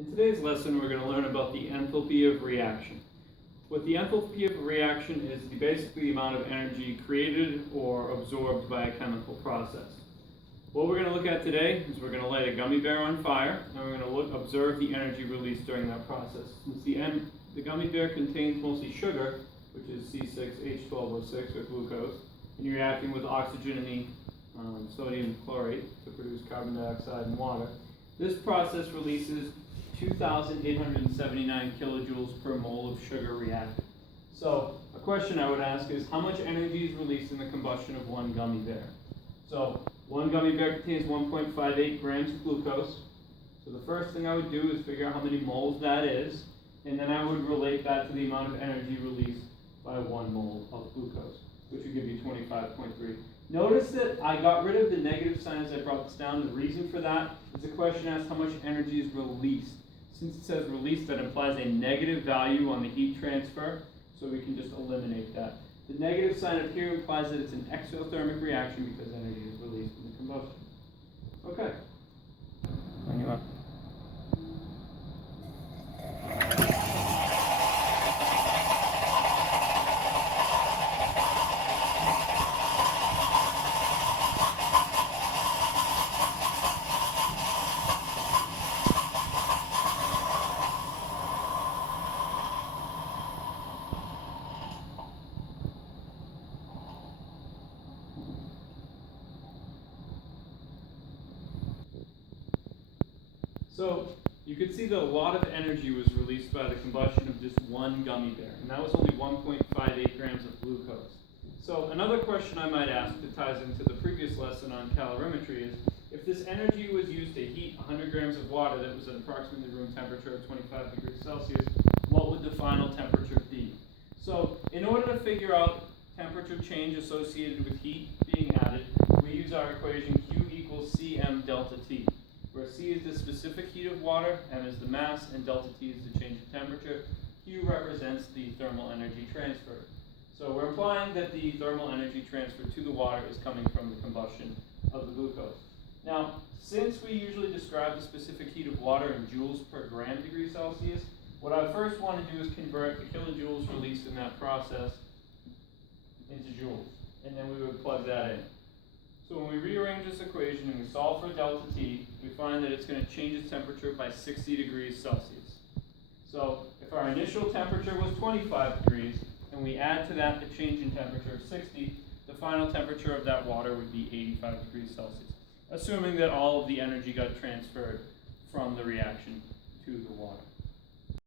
In today's lesson, we're going to learn about the enthalpy of reaction. What the enthalpy of a reaction is basically the amount of energy created or absorbed by a chemical process. What we're going to look at today is we're going to light a gummy bear on fire, and we're going to observe the energy released during that process. Since the gummy bear contains mostly sugar, which is C6H12O6 or glucose, and you're reacting with oxygen and the sodium chlorate to produce carbon dioxide and water. This process releases 2,879 kilojoules per mole of sugar reactant. So a question I would ask is, how much energy is released in the combustion of one gummy bear? So one gummy bear contains 1.58 grams of glucose. So the first thing I would do is figure out how many moles that is, and then I would relate that to the amount of energy released by 1 mole of glucose, which would give you 25.3. Notice that I got rid of the negative sign as I brought this down. The reason for that is the question asks how much energy is released. Since it says released, that implies a negative value on the heat transfer, so we can just eliminate that. The negative sign up here implies that it's an exothermic reaction because energy is released in the combustion. Okay. Bring you up. So you can see that a lot of energy was released by the combustion of just one gummy bear, and that was only 1.58 grams of glucose. So another question I might ask that ties into the previous lesson on calorimetry is, if this energy was used to heat 100 grams of water that was at approximately room temperature of 25 degrees Celsius, what would the final temperature be? So in order to figure out temperature change associated with heat being added, we use our equation Q equals Cm delta T, where C is the specific heat of water, M is the mass, and delta T is the change in temperature. Q represents the thermal energy transferred. So we're implying that the thermal energy transferred to the water is coming from the combustion of the glucose. Now, since we usually describe the specific heat of water in joules per gram degree Celsius, what I first want to do is convert the kilojoules released in that process into joules, and then we would plug that in. So when we rearrange this equation and we solve for delta T, we find that it's going to change its temperature by 60 degrees Celsius. So if our initial temperature was 25 degrees, and we add to that the change in temperature of 60, the final temperature of that water would be 85 degrees Celsius, assuming that all of the energy got transferred from the reaction to the water.